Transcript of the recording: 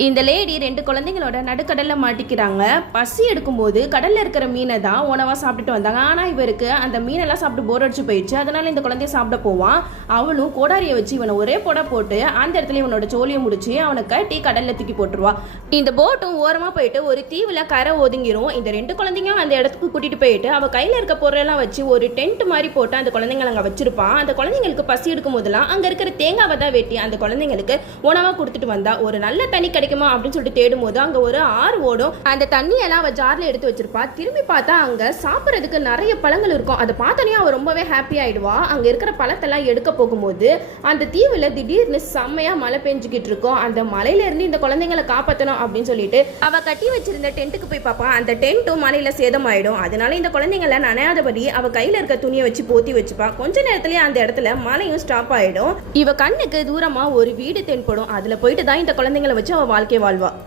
இந்த லேடி 2 குழந்தைங்களோட நடுக்கடல்ல மாட்டிக்கிறாங்க. பசி எடுக்கும்போது கடல்ல இருக்கிற மீனை தான் உணவா சாப்பிட்டுட்டு வந்தாங்க. ஆனா இவருக்கு அந்த மீனெல்லாம் சாப்பிட்டு போர் அடிச்சு போயிடுச்சு. அதனால இந்த குழந்தைய சாப்பிட போவான். அவளும் கோடாரியை வச்சு இவனை ஒரே போட போட்டு அந்த இடத்துல இவனோட சோழியை முடிச்சு அவனை கட்டி கடல்ல தூக்கி போட்டுருவா. இந்த போட்டும் ஓரமா போயிட்டு ஒரு தீவுல கரை ஒதுங்கிரும். இந்த 2 குழந்தைங்க அந்த இடத்துக்கு கூட்டிட்டு போயிட்டு அவ கையில இருக்க பொருளெல்லாம் வச்சு ஒரு டென்ட் மாதிரி போட்டு அந்த குழந்தைங்களை அங்க வச்சிருப்பான். அந்த குழந்தைங்களுக்கு பசி எடுக்கும் போதெல்லாம் அங்க இருக்கிற தேங்காவை தான் வெட்டி அந்த குழந்தைங்களுக்கு உணவா கொடுத்துட்டு வந்தா. ஒரு நல்ல தண்ணி கிடைக்குமா அப்படின்னு சொல்லிட்டு தேடும் போது அங்க ஒரு ஆறு ஓடும். அந்த தண்ணியெல்லாம் அவ ஜார்ல எடுத்து வச்சிருப்பா. திரும்பி பார்த்தா அங்க சாப்பிட்றதுக்கு நிறைய பழங்கள் இருக்கும். அதை பார்த்தோன்னே அவ ரொம்பவே ஹாப்பி ஆயிடுவா. அங்க இருக்கிற பழத்தெல்லாம் எடுக்க போகும்போது அந்த தீவுல திடீர்னு செம்மையா மழை பெஞ்சுக்கிட்டு இருக்கும். அந்த மலையில இருந்து இந்த குழந்தைங்களை காப்பாற்றணும் அப்படின்னு சொல்லிட்டு அவ கட்டி வச்சிருந்த டென்ட்டுக்கு போய் பார்ப்பா. அந்த டென்ட்டும் மலையில சேதமாயிடும். அதனால இந்த குழந்தைங்களை நனையாதபடி அவ கையில இருக்க துணியை வச்சு போத்தி வச்சுப்பா. கொஞ்ச நேரத்திலேயே அந்த இடத்துல மழையும் ஸ்டாப் ஆயிடும். இவ கண்ணுக்கு தூரமா ஒரு வீடு தென்படும். அதுல போயிட்டு தான் இந்த குழந்தைங்களை வச்சு அவ வாழ்க்கை வாழ்வா.